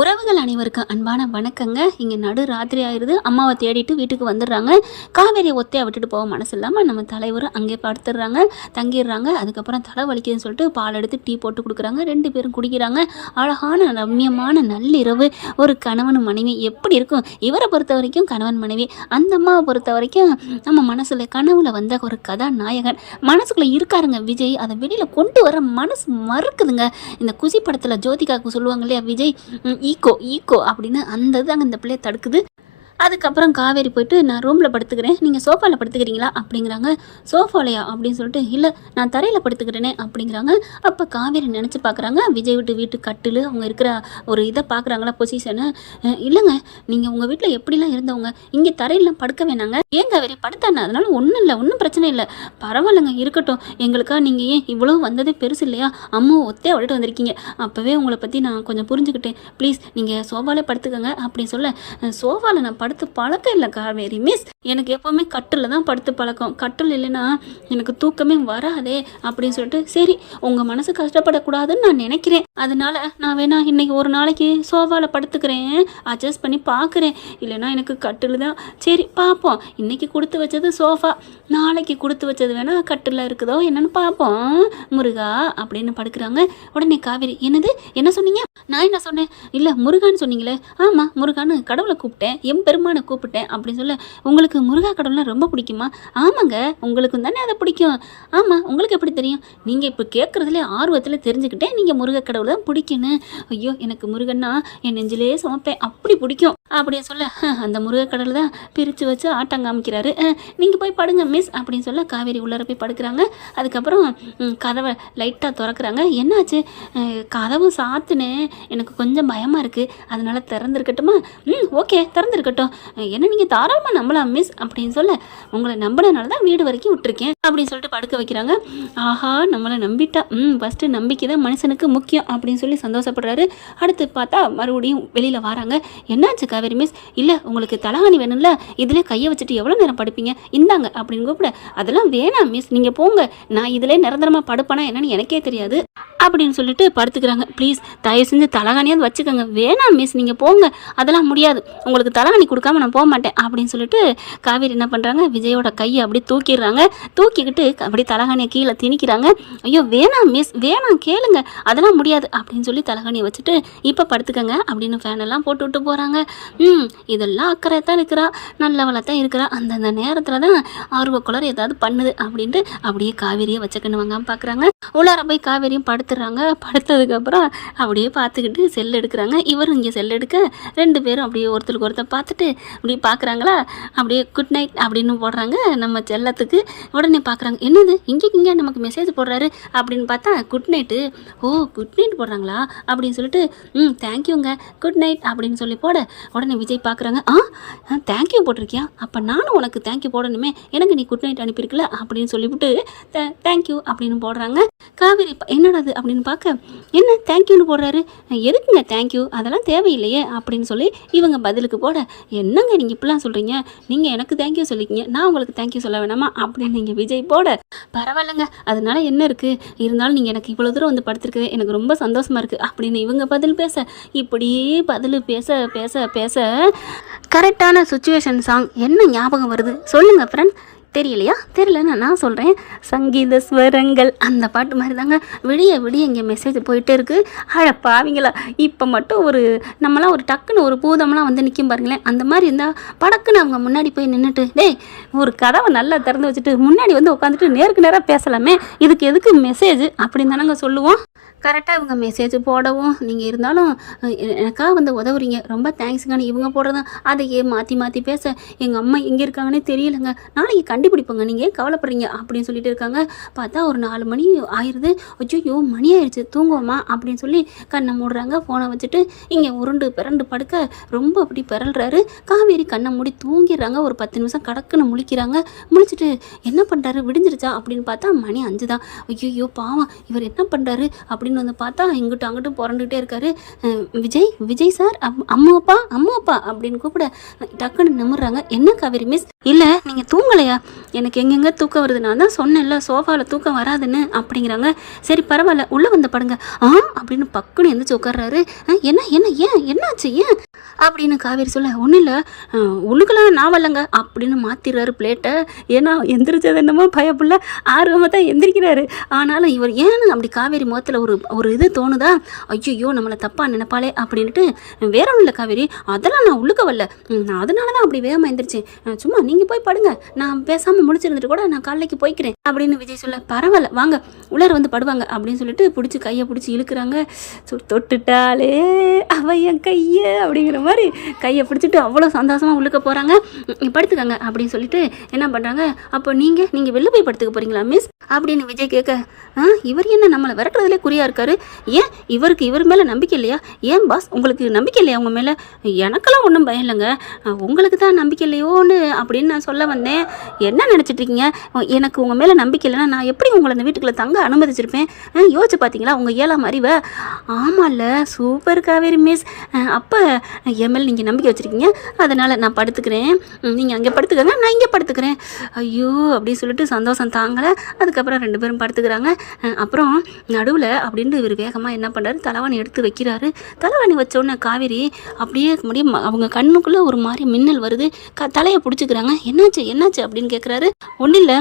உறவுகள் அனைவருக்கும் அன்பான வணக்கங்க. இங்கே நடு ராத்திரி ஆயிடுது. அம்மாவை தேடிட்டு வீட்டுக்கு வந்துடுறாங்க. காவேரியை ஒத்தையை விட்டுட்டு போக மனசு இல்லாமல் நம்ம தலைவர் அங்கே படுத்துடுறாங்க, தங்கிடுறாங்க. அதுக்கப்புறம் தலை வலிக்குதுன்னு சொல்லிட்டு பால் எடுத்து டீ போட்டு கொடுக்குறாங்க. 2 பேரும் குடிக்கிறாங்க. அழகான ரம்யமான நள்ளிரவு. ஒரு கணவன் மனைவி எப்படி இருக்கும்? இவரை பொறுத்த வரைக்கும் கணவன் மனைவி, அந்த அம்மாவை பொறுத்த வரைக்கும் நம்ம மனசில் கனவுல வந்த ஒரு கதாநாயகன் மனசுக்குள்ளே இருக்காருங்க விஜய். அதை வெளியில் கொண்டு வர மனசு மறுக்குதுங்க. இந்த குசி படத்தில் ஜோதிகாவுக்கு சொல்லுவாங்க இல்லையா, விஜய் ஈக்கோ அப்படின்னு, அந்த இது அங்கே இந்த பிள்ளையை தடுக்குது. அதுக்கப்புறம் காவேரி போயிட்டு, நான் ரூமில் படுத்துக்கிறேன், நீங்கள் சோஃபாவில் படுத்துக்கிறீங்களா அப்படிங்கிறாங்க. சோஃபாலையா அப்படின்னு சொல்லிட்டு, இல்லை நான் தரையில் படுத்துக்கிறேனே அப்படிங்கிறாங்க. அப்போ காவேரி நினச்சி பார்க்குறாங்க, விஜய் வீட்டு கட்டில் அவங்க இருக்கிற ஒரு இதை பார்க்குறாங்களா, பொசிஷனை. இல்லைங்க, நீங்கள் உங்கள் வீட்டில் எப்படிலாம் இருந்தவங்க, இங்கே தரையிலாம் படுக்க வேணாங்க. ஏன் காவேரி படுத்தானே, அதனால ஒன்றும் இல்லை, ஒன்றும் பிரச்சனை இல்லை, பரவாயில்லைங்க இருக்கட்டும், எங்களுக்காக நீங்கள் ஏன் இவ்வளோ வந்ததே பெருசு இல்லையா, அம்மா ஒத்தே விட்டுட்டு வந்திருக்கீங்க, அப்போவே உங்களை பற்றி நான் கொஞ்சம் புரிஞ்சுக்கிட்டேன், ப்ளீஸ் நீங்கள் சோஃபாவில் படுத்துக்கங்க அப்படின்னு சொல்ல, சோஃபாவில் நான் படுத்து பழக்கம் இல்லை காவேரி மிஸ், எனக்கு எப்போவுமே கட்டில் தான் படுத்து பழக்கம், கட்டில் இல்லைன்னா எனக்கு தூக்கமே வராதே அப்படின்னு சொல்லிட்டு, சரி உங்கள் மனசு கஷ்டப்படக்கூடாதுன்னு நான் நினைக்கிறேன், அதனால நான் வேணா இன்னைக்கு ஒரு நாளைக்கு சோஃபாவில் படுத்துக்கிறேன், அட்ஜஸ்ட் பண்ணி பார்க்குறேன், இல்லைன்னா எனக்கு கட்டில் தான், சரி பார்ப்போம், இன்னைக்கு கொடுத்து வச்சது சோஃபா, நாளைக்கு கொடுத்து வச்சது வேணா கட்டில் இருக்குதோ என்னன்னு பார்ப்போம் முருகா அப்படின்னு படுக்கிறாங்க. உடனே காவேரி, என்னது என்ன சொன்னீங்க? நான் என்ன சொன்னேன்? இல்லை முருகான்னு சொன்னீங்களே. ஆமாம் முருகான்னு கடவுளை கூப்பிட்டேன், பெருமானை கூப்பிட்டேன் அப்படின்னு சொல்ல, உங்களுக்கு முருகா கடவுள்லாம் ரொம்ப பிடிக்குமா? ஆமாங்க, உங்களுக்கு தானே அதை பிடிக்கும். ஆமாம், உங்களுக்கு எப்படி தெரியும்? நீங்கள் இப்போ கேட்குறதுல ஆர்வத்தில் தெரிஞ்சுக்கிட்டேன் நீங்கள் முருக கடவுள் தான் பிடிக்குன்னு. ஐயோ, எனக்கு முருகன்னா என் நெஞ்சிலே சமைப்பேன், அப்படி பிடிக்கும் அப்படின்னு சொல்ல, அந்த முருக கடவுள் தான் பிரித்து வச்சு ஆட்டம் காமிக்கிறாரு, நீங்கள் போய் படுங்க மிஸ் அப்படின்னு சொல்ல, காவேரி உள்ளார போய் படுக்கிறாங்க. அதுக்கப்புறம் கதவை லைட்டாக திறக்கிறாங்க. என்னாச்சு? கதவு சாத்துன்னு எனக்கு கொஞ்சம் பயமாக இருக்குது, அதனால திறந்துருக்கட்டுமா? ஓகே திறந்துருக்கட்டும், என்ன நீங்கள் தாராளமாக நம்பலாம் மிஸ் அப்படின்னு சொல்ல, உங்களை நம்பினால தான் வீடு வரைக்கும் விட்டுருக்கேன் அப்படின்னு சொல்லிட்டு படுக்க வைக்கிறாங்க. ஆஹா, நம்மளை நம்பிட்டா, ஃபஸ்ட்டு நம்பிக்கை தான் மனுஷனுக்கு முக்கியம் அப்படின்னு சொல்லி சந்தோஷப்படுறாரு. அடுத்து பார்த்தா மறுபடியும் வெளியில் வராங்க. என்னாச்சு காவேரி மிஸ்? இல்லை உங்களுக்கு தலகாணி வேணும்ல, இதில் கையை வச்சுட்டு எவ்வளோ நேரம் படுப்பீங்க, இந்தாங்க அப்படின்னு கூப்பிட, அதெல்லாம் வேணாம் மிஸ் நீங்கள் போங்க, நான் இதில் நிரந்தரமாக படுப்பேனா என்னன்னு எனக்கே தெரியாது அப்படின்னு சொல்லிட்டு படுத்துக்கிறாங்க. ப்ளீஸ் தயவு செஞ்சு தலகாணியாவது வச்சுக்கோங்க. வேணாம் மிஸ் நீங்கள் போங்க, அதெல்லாம் முடியாது, உங்களுக்கு தலகாணி கொடுக்காம நான் போக மாட்டேன் அப்படின்னு சொல்லிட்டு காவேரி என்ன பண்ணுறாங்க, விஜயோட கையை அப்படியே தூக்கிடுறாங்க. தூக்கிக்கிட்டு அப்படியே தலகாணியை கீழே திணிக்கிறாங்க. ஐயோ வேணாம் மிஸ், வேணாம் கேளுங்க, அதெல்லாம் முடியாது அப்படின்னு சொல்லி தலகாணியை வச்சுட்டு, இப்போ படுத்துக்கங்க அப்படின்னு ஃபேனெல்லாம் போட்டு விட்டு போகிறாங்க. இதெல்லாம் அக்கறை தான் இருக்கிறா, நல்லவளை தான் இருக்கிறா, அந்தந்த நேரத்தில் தான் ஆர்வக்குளர் ஏதாவது பண்ணுது அப்படின்ட்டு அப்படியே காவேரியை வச்சக்கண்ணு வாங்காமல் பார்க்குறாங்க. உள்ளார போய் காவேரியும் படுத்துடுறாங்க. படுத்ததுக்கப்புறம் அப்படியே பார்த்துக்கிட்டு செல் எடுக்கிறாங்க. இவரும் இங்கே செல் எடுக்க 2 பேரும் அப்படியே ஒருத்தருக்கு ஒருத்தர் பார்த்துட்டு அப்படியே பார்க்குறாங்களா, அப்படியே குட் நைட் அப்படின்னு போடுறாங்க நம்ம செல்லத்துக்கு. உடனே பார்க்குறாங்க, என்னது இங்கே நமக்கு மெசேஜ் போடுறாரு அப்படின்னு பார்த்தா குட் நைட்டு. ஓ குட் நைட் போடுறாங்களா அப்படின்னு சொல்லிட்டு, தேங்க்யூங்க குட் நைட் அப்படின்னு சொல்லி போட, உடனே விஜய் பார்க்குறாங்க, தேங்க்யூ போட்டிருக்கியா, அப்போ நானும் உனக்கு தேங்க்யூ போடணுமே, எனக்கு நீ குட் நைட் அனுப்பியிருக்கல அப்படின்னு சொல்லிவிட்டு தேங்க்யூ அப்படின்னு போடுறாங்க. காவேரி என்னடாது அப்படின்னு பார்க்க, என்ன தேங்க்யூன்னு போடுறாரு, எதுக்குங்க தேங்க்யூ, அதெல்லாம் தேவையில்லையே அப்படின்னு சொல்லி இவங்க பதிலுக்கு போட, என்னங்க நீங்கள் இப்படிலாம் சொல்கிறீங்க, நீங்கள் எனக்கு தேங்க்யூ சொல்லிக்கிங்க, நான் உங்களுக்கு தேங்க்யூ சொல்ல வேணாமா அப்படின்னு நீங்கள் விஜய் போட, பரவாயில்லைங்க அதனால என்ன இருக்குது, இருந்தாலும் நீங்கள் எனக்கு இவ்வளோ தூரம் வந்து படுத்துருக்குது எனக்கு ரொம்ப சந்தோஷமாக இருக்குது அப்படின்னு இவங்க பதில் பேச, இப்படியே பதில் பேச பேச பேச கரெக்டான சுச்சுவேஷன் சாங் என்ன ஞாபகம் வருது சொல்லுங்கள் ஃப்ரெண்ட்? தெரியலையா? தெரியலன்னு நான் சொல்கிறேன், சங்கீத ஸ்வரங்கள் அந்த பாட்டு மாதிரி தாங்க. விடிய விடிய இங்கே மெசேஜ் போயிட்டே இருக்குது. பாவிங்களா, இப்போ மட்டும் நம்மளாம் ஒரு டக்குன்னு ஒரு பூதம்லாம் வந்து நிற்கும் பாருங்களேன், அந்த மாதிரி இருந்தால் படக்குன்னு அவங்க முன்னாடி போய் நின்றுட்டு, டேய் ஒரு கதவை நல்லா திறந்து வச்சுட்டு முன்னாடி வந்து உட்காந்துட்டு நேருக்கு நேராக பேசலாமே, இதுக்கு எதுக்கு மெசேஜ் அப்படின்னு தானங்க சொல்லுவோம். கரெக்டாக இவங்க மெசேஜ் போடவும், நீங்கள் இருந்தாலும் எனக்காக வந்து உதவுறீங்க ரொம்ப தேங்க்ஸுங்கன்னு இவங்க போடுறது அதையே மாற்றி மாற்றி பேச, எங்கள் அம்மா எங்கே இருக்காங்கன்னே தெரியலைங்க, நாளைக்கு கண்டுபிடிப்போங்க, நீங்கள் ஏன் கவலைப்படுறீங்க அப்படின்னு சொல்லிட்டு இருக்காங்க. பார்த்தா ஒரு 4 மணி ஆயிடுது. ஐயோ மணி ஆயிடுச்சு, தூங்குவோமா அப்படின்னு சொல்லி கண்ணை மூடுறாங்க. ஃபோனை வச்சுட்டு இங்கே உருண்டு பிறண்டு படுக்க ரொம்ப அப்படி பிறல்றாரு. காவேரி கண்ணை மூடி தூங்கிடுறாங்க. ஒரு 10 நிமிஷம் கடக்குன்னு முழிக்கிறாங்க. முழிச்சிட்டு என்ன பண்ணுறாரு, விடிஞ்சிருச்சா அப்படின்னு பார்த்தா மணி 5 தான். ஐயோ பாவம், இவர் என்ன பண்ணுறாரு அப்படின்னு வந்து பார்த்தா இங்கிட்டு அங்கிட்டு புரண்டுகிட்டே இருக்காரு. விஜய் சார், அம்மா அப்பா அப்படின்னு கூப்பிட டக்குன்னு நிமிடுறாங்க. என்ன காவேரி மிஸ் இல்லை நீங்கள் தூங்கலையா? எனக்கு எங்கெங்கே தூக்கம் வருது, நான் தான் சொன்னேன்ல சோஃபாவில் தூக்கம் வராதுன்னு அப்படிங்கிறாங்க. சரி பரவாயில்ல உள்ளே வந்து படுங்க. அப்படின்னு பக்குன்னு எந்திரிச்சு உட்கார்றாரு. என்ன என்ன ஏன் என்னாச்சு ஏன் அப்படின்னு காவேரி சொல்ல, ஒன்றும் இல்லை உள்ளுக்கெல்லாம் நான் வரலங்க அப்படின்னு மாற்றிடுறாரு பிளேட்டை. ஏன்னா எந்திரிச்சது என்னமோ பயப்புள்ள ஆர்வமாக தான் எந்திரிக்கிறாரு. ஆனாலும் இவர் ஏன்னு அப்படி காவேரி முகத்தில் ஒரு இது தோணுதா, ஐயோ நம்மளை தப்பாக நினைப்பாளே அப்படின்ட்டு, வேற ஒன்றும் இல்லை காவேரி, அதெல்லாம் நான் உள்ளுக்க வரல, நான் அதனால தான் அப்படி வேகமாக எந்திரிச்சேன், சும்மா நீங்கள் போய் படுங்க, நான் பேசாமல் முடிச்சிருந்துட்டு கூட நான் காலைக்கு போய்க்கிறேன் அப்படின்னு விஜய் சொல்ல, பரவாயில்ல வாங்க உள்ளார வந்து படுவாங்க அப்படின்னு சொல்லிட்டு பிடிச்சி கையை பிடிச்சி இழுக்கிறாங்க. தொட்டுட்டாலே அவ என் கையை அப்படிங்கிற மாதிரி கையை பிடிச்சிட்டு அவ்வளோ சந்தோஷமாக உள்ளுக்க போகிறாங்க. படுத்துக்கங்க அப்படின்னு சொல்லிட்டு என்ன பண்ணுறாங்க, அப்போ நீங்கள் வெளில போய் படுத்துக்க போகிறீங்களா மிஸ் அப்படின்னு விஜய் கேட்க, இவர் என்ன நம்மளை விரட்டுறதுலே குறியாக இருக்காரு, ஏன் இவர் மேலே நம்பிக்கை இல்லையா? ஏன் பாஸ் உங்களுக்கு நம்பிக்கை இல்லையா உங்கள் மேலே? எனக்கெல்லாம் ஒன்றும் பயம் இல்லைங்க, உங்களுக்கு தான் நம்பிக்கை இல்லையோன்னு அப்படின்னு நான் சொல்ல வந்தேன். என்ன நினச்சிட்டு இருக்கீங்க? எனக்கு உங்கள் மேலே நம்பிக்கை இல்லைன்னா நான் எப்படி உங்களை இந்த வீட்டுக்குள்ளே தங்க அனுமதிச்சிருப்பேன்? யோசிச்சு பார்த்தீங்களா உங்கள் 7ஆம் அறிவை? ஆமாம்ல சூப்பர் காவேரி மிஸ், அப்போ என் மேலே நீங்கள் நம்பிக்கை வச்சுருக்கீங்க, அதனால் நான் படுத்துக்கிறேன், நீங்கள் அங்கே படுத்துக்கங்க நான் இங்கே படுத்துக்கிறேன். ஐயோ அப்படின்னு சொல்லிட்டு சந்தோஷம் தாங்கலை. அதுக்கப்புறம் 2 பேரும் படுத்துக்கிறாங்க. அப்புறம் நடுவில் அப்படின்ட்டு இவர் வேகமாக என்ன பண்ணுறாரு, தலைவாணி எடுத்து வைக்கிறாரு. தலைவாணி வச்சோடனே காவேரி அப்படியே முடியும் அவங்க கண்ணுக்குள்ளே ஒரு மாதிரி மின்னல் வருது. தலையை பிடிச்சிக்கிறாங்க. என்னாச்சு அப்படின்னு கேட்குறாரு. ஒன்றும் இல்லை,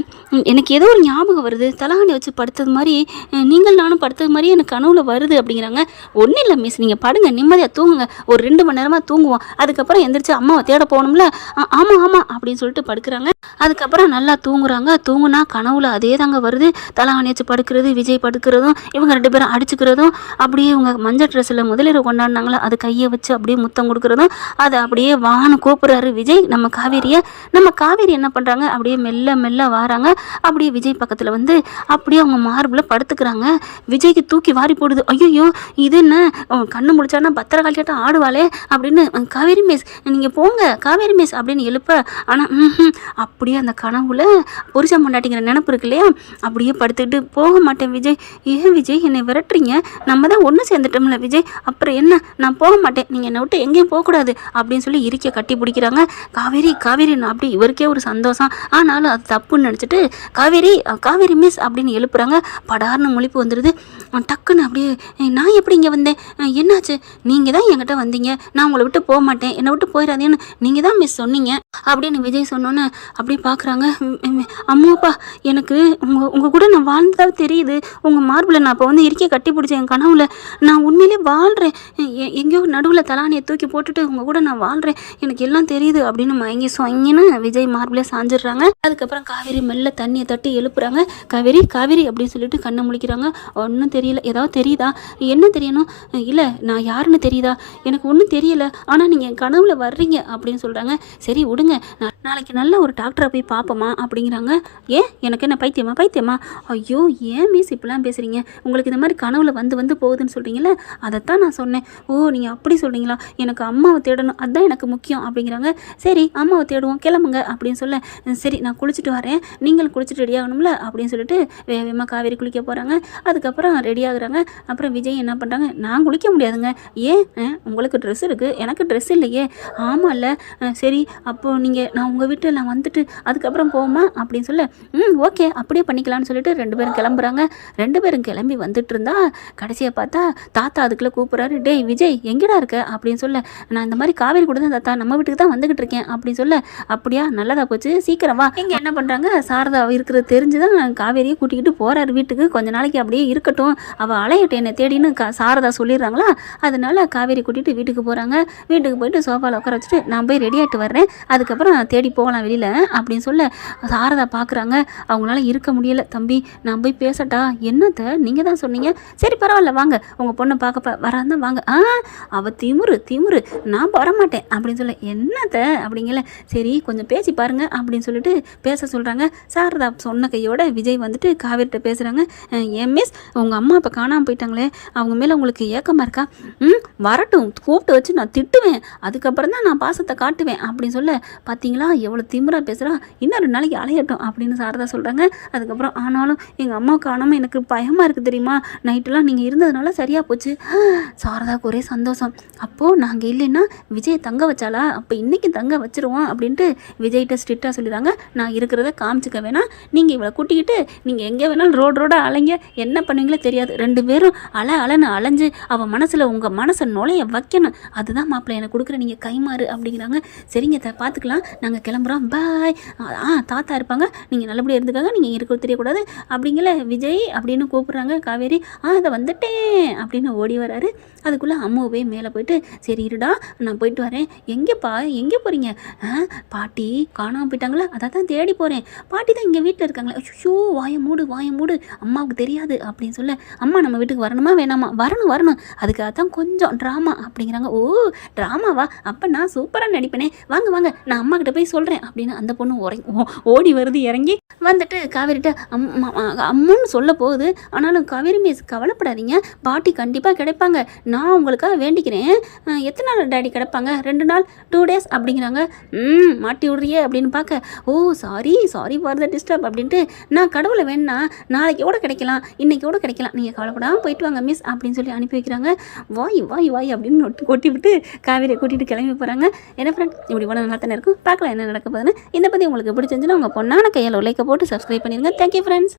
எனக்கு ஏதோ ஒரு ஞாபகம் வருது, தலைவாணி வச்சு படுத்தது மாதிரி நீங்கள் நானும் படுத்தது மாதிரி எனக்கு கனவுல வருது அப்படிங்கிறாங்க. ஒன்றும் இல்லை மிஸ், நீங்கள் படுங்க நிம்மதியாக தூங்குங்க, ஒரு 2 மணி நேரமாக தூங்குவோம், அதுக்கப்புறம் எந்திரிச்சு அம்மாவை தேட போகணும்ல. ஆமாம் அப்படின்னு சொல்லிட்டு படுக்கிறாங்க. அதுக்கப்புறம் நல்லா தூங்குறாங்க. தூங்குனா கனவுல அதே தாங்க வருது, தலைவாணி வச்சு படுக்கிறது, விஜய் படுக்கிறதும், இவங்க 2 பேரும் அடிச்சுக்கிறதும், அப்படியே இவங்க மஞ்சள் ட்ரெஸ்ஸில் முதலிரவு கொண்டாடினாங்களா அது கையை வச்சு அப்படியே முத்தம் கொடுக்குறதும், அதை அப்படியே வான்னு கூப்பிட்றாரு விஜய் நம்ம காவேரியை. நம்ம காவேரி என்ன பண்ணுறாங்க, அப்படியே மெல்ல வராங்க. அப்படியே விஜய் பக்கத்தில் வந்து அப்படியே அவங்க மார்பில் படுத்துக்கிறாங்க. விஜய்க்கு தூக்கி வாரி போடுது. ஐயோ இது என்ன கண்ணு முடிச்சானா பத்திர காலியாட்டம் ஆடுவாளே அப்படின்னு, காவேரி மிஸ் நீங்கள் போங்க காவேரி மிஸ் அப்படின்னு எழுப்ப, ஆனால் அப்படியே அந்த கனவுல புருஷன் பொண்டாட்டிங்கிற நினப்பு இருக்கு இல்லையா, அப்படியே படுத்துக்கிட்டு போக மாட்டேன் விஜய். ஏன் விஜய் என்னை விரட்டுறீங்க, நம்ம தான் ஒன்று சேர்ந்துட்டோம்ல விஜய், அப்புறம் என்ன, நான் போக மாட்டேன், நீங்கள் என்னை விட்டு எங்கேயும் போகக்கூடாது அப்படின்னு சொல்லி இறுக்கிய கட்டி பிடிக்கிறாங்க. காவேரி அப்படி இவருக்கே ஒரு சந்தோஷம், ஆனாலும் அது தப்புன்னு நினச்சிட்டு காவேரி மிஸ் அப்படின்னு எழுப்புறாங்க. படார்னு முழிப்பு வந்துடுது. டக்குன்னு அப்படியே, நான் எப்படி இங்கே வந்தேன், என்னாச்சு, நீங்கள் தான் என்கிட்ட வந்தீங்க, நான் உங்களை விட்டு போக மாட்டேன், என்னை விட்டு போயிடாதேன்னு நீங்கள் தான் மிஸ் சொன்னீங்க அப்படின்னு விஜய் சொன்னோன்னே அப்படி பார்க்குறாங்க. அம்மாப்பா எனக்கு உங்கள் கூட நான் வாழ்ந்ததாக தெரியுது, உங்கள் மார்பில் நான் இப்போ வந்து இறுக்கிய கட்டி பிடிச்சேன் என் கனவுல, நான் உண்மையிலே வாழ்கிறேன், எங்கேயோ நடுவில் தலானியை தூக்கி போட்டுட்டு உங்கள் கூட நான் வாழ்கிறேன், எனக்கு எல்லாம் தெரியுது அப்படின்னு மயங்கி சொங்கின்னு விஜய் மார்பிலே சாஞ்சிடுறாங்க. அதுக்கப்புறம் காவேரி மெல்ல தண்ணியை தட்டி எழுப்புறாங்க. காவேரி அப்படின்னு சொல்லிட்டு கண்ணை முழிக்கிறாங்க. ஒன்றும் தெரியல, ஏதாவது தெரியுதா, என்ன தெரியணும், இல்லை நான் யாருன்னு தெரியுதா, எனக்கு ஒன்றும் தெரியல, ஆனால் நீங்கள் என் கனவுல வர்றீங்க அப்படின்னு சொல்கிறாங்க. சரி விடுங்க, நாளைக்கு நல்ல ஒரு டாக்டரை போய் பார்ப்போமா அப்படிங்கிறாங்க. ஏன் எனக்கு என்ன பைத்தியமா? ஐயோ ஏன் மிஸ் இப்படிலாம் பேசுகிறீங்க, உங்களுக்கு இந்த மாதிரி கனவுல வந்து போகுதுன்னு சொல்கிறீங்களே, அதைத்தான் நான் சொன்னேன். ஓ நீங்கள் அப்படி சொல்கிறீங்களா, எனக்கு அம்மாவை தேடணும், அதுதான் எனக்கு முக்கியம் அப்படிங்கிறாங்க. சரி அம்மாவை தேடுவோம் கிளம்புங்க அப்படின்னு சொல்ல, சரி நான் குளிச்சுட்டு வரேன், நீங்கள் குளிச்சுட்டு ரெடி ஆகணும்ல அப்படின்னு சொல்லிட்டு வேகமாக காவேரி குளிக்க போகிறாங்க. அதுக்கப்புறம் ரெடி ஆகுறாங்க. அப்புறம் விஜய் என்ன பண்ணுறாங்க, நான் குளிக்க முடியாதுங்க, ஏன் உங்களுக்கு ட்ரெஸ் இருக்குது எனக்கு ட்ரெஸ் இல்லையே. ஆமாம்ல, சரி அப்போது நான் உங்கள் வீட்டில் நான் வந்துட்டு அதுக்கப்புறம் போமா அப்படின்னு சொல்ல, ஓகே அப்படியே பண்ணிக்கலாம்னு சொல்லிட்டு 2 பேரும் கிளம்புறாங்க. 2 பேரும் கிளம்பி வந்துட்டு இருந்தா கடைசியாக பார்த்தா தாத்தா அதுக்குள்ளே கூப்பிட்றாரு. டேய் விஜய் எங்கடா இருக்க அப்படின்னு சொல்ல, நான் இந்த மாதிரி காவேரி கூட தான் தாத்தா நம்ம வீட்டுக்கு தான் வந்துக்கிட்டு இருக்கேன் அப்படின்னு சொல்ல, அப்படியா நல்லதா போச்சு சீக்கிரம் வா. இங்கே என்ன பண்ணுறாங்க, சாரதா இருக்கிறது தெரிஞ்சு தான் காவேரியை கூட்டிக்கிட்டு போகிறாரு வீட்டுக்கு, கொஞ்ச நாளைக்கு அப்படியே இருக்கட்டும், அவள் அலையட்டும் என்னை தேடின்னு சாரதா சொல்லிடுறாங்களா, அதனால காவேரி கூட்டிகிட்டு வீட்டுக்கு போகிறாங்க. வீட்டுக்கு போயிட்டு சோஃபாவில் உட்கார வச்சுட்டு நான் போய் ரெடி ஆகிட்டு வர்றேன், அதுக்கப்புறம் தேடி போகலாம் வெளியில் அப்படின்னு சொல்ல, சாரதா பார்க்குறாங்க. அவங்களால இருக்க முடியலை. தம்பி நான் போய் பேசட்டா, என்னத்த நீங்கள் தான் சொன்னீங்க, சரி பரவாயில்ல வாங்க உங்கள் பொண்ணை பார்க்க வராந்தான் வாங்க. அவள் திமுரு நான் வரமாட்டேன் அப்படின்னு சொல்ல, என்னத்த அப்படிங்கல, சரி கொஞ்சம் பேசி பாருங்க அப்படின்னு சொல்லிட்டு பேச சொல்கிறாங்க. சாரதா சொன்ன கையோட விஜய் வந்துட்டு காவேரிட்ட பேசுகிறாங்க. ஏன் மிஸ் உங்கள் அம்மா இப்போ காணாமல் போயிட்டாங்களே, அவங்க மேலே உங்களுக்கு ஏக்கமாக இருக்கா, வரட்டும் கூப்பிட்டு வச்சு நான் திட்டுவேன், அதுக்கப்புறம் தான் நான் பாசத்தை காட்டுவேன் அப்படின்னு சொல்ல, பார்த்தீங்களா எவ்வளோ திமுறா பேசுகிறா, இன்னும் 2 நாளைக்கு அலையட்டும் அப்படின்னு சாரதா சொல்கிறாங்க. அதுக்கப்புறம் ஆனாலும் எங்கள் அம்மா காணாமல் எனக்கு பயமாக இருக்குது தெரியுமா, நைட்டெல்லாம் நீங்கள் இருந்ததுனால சரியாக போச்சு. சாரதாவுக்கு ஒரே சந்தோஷம். அப்போது நாங்கள் இல்லைன்னா விஜயை தங்க வச்சாலா, அப்போ இன்றைக்கி தங்க வச்சுருவோம் அப்படின்ட்டு விஜய்கிட்ட ஸ்ட்ரிக்டாக சொல்லிடுறாங்க, நான் இருக்கிறத காமிச்சிக்க வேணாம், நீங்கள் இவளை கூட்டிக்கிட்டு நீங்கள் எங்கே வேணாலும் ரோடாக அலைங்க, என்ன பண்ணுவீங்களோ தெரியாது, 2 பேரும் அலைன்னு அலைஞ்சு அவள் மனசில் உங்கள் மனசை நுழைய வைக்கணும், அதுதான் மாப்பிள்ளை எனக்கு கொடுக்குற நீங்கள் கைமாறு அப்படிங்கிறாங்க. சரிங்க பார்த்துக்கலாம், நாங்கள் கிளம்புறோம், பாய். தாத்தா இருப்பாங்க, நீங்கள் நல்லபடியாக இருந்துக்காங்க, நீங்கள் இருக்கிறது தெரியக்கூடாது அப்படிங்கல விஜய் அப்படின்னு கூப்பிட்றாங்க. காவேரி அதை வந்துட்டேன் அப்படின்னு ஓடி வராரு. அதுக்குள்ளே அம்மாவே மேலே போயிட்டு, சரி இருடா நான் போயிட்டு வரேன். எங்கேப்பா எங்கே போகிறீங்க? பாட்டி காணாமல் போயிட்டாங்களா, அதை தான் தேடி போகிறேன். பாட்டி தான் இங்கே வீட்டில் இருக்காங்களே. ஐயோ வாயை மூடு, அம்மாவுக்கு தெரியாது அப்படின்னு சொல்ல, அம்மா நம்ம வீட்டுக்கு வரணுமா வேணாமா? வரணும், அதுக்காக தான் கொஞ்சம் ட்ராமா அப்படிங்கிறாங்க. ஓ ட்ராமாவா, அப்போ நான் சூப்பராக நடிப்பேனே, வாங்க நான் அம்மா கிட்ட போய் சொல்கிறேன் அப்படின்னு அந்த பொண்ணு ஓடி வருது. இறங்கி வந்துட்டு காவேரிட்ட அம்முன்னு சொல்ல போகுது. ஆனாலும் காவேரி மிஸ் கவலைப்படாதீங்க, பாட்டி கண்டிப்பாக கிடைப்பாங்க, நான் உங்களுக்காக வேண்டிக்கிறேன். எத்தனை நாள் டேடி கிடப்பாங்க? 2 நாள் 2 டேஸ் அப்படிங்கிறாங்க. மாட்டி விட்றியே அப்படின்னு பார்க்க, ஓ சாரி ஃபார் த டிஸ்டர்ப் அப்படின்ட்டு, நான் கடவுளை வேணா நாளைக்கு கூட கிடைக்கலாம், இன்றைக்கி கூட கிடைக்கலாம், நீங்கள் கவலைப்படாமல் போயிட்டு வாங்க மிஸ் அப்படின்னு சொல்லி அனுப்பி வைக்கிறாங்க. வாய் அப்படின்னு கொட்டி விட்டு காவேரியை கூட்டிகிட்டு கிளம்பி போகிறாங்க. என்ன ஃப்ரெண்ட், இப்படி போனால் நல்லா தானே இருக்கும், பார்க்கலாம் என்ன நடக்க போகுதுன்னு. இதை பற்றி உங்களுக்கு பிடிச்சிருந்துச்சுன்னா உங்கள் பொண்ணான கையால் லைக்கை போட்டு சப்ஸ்கிரைப் பண்ணிடுங்க. Thank you friends.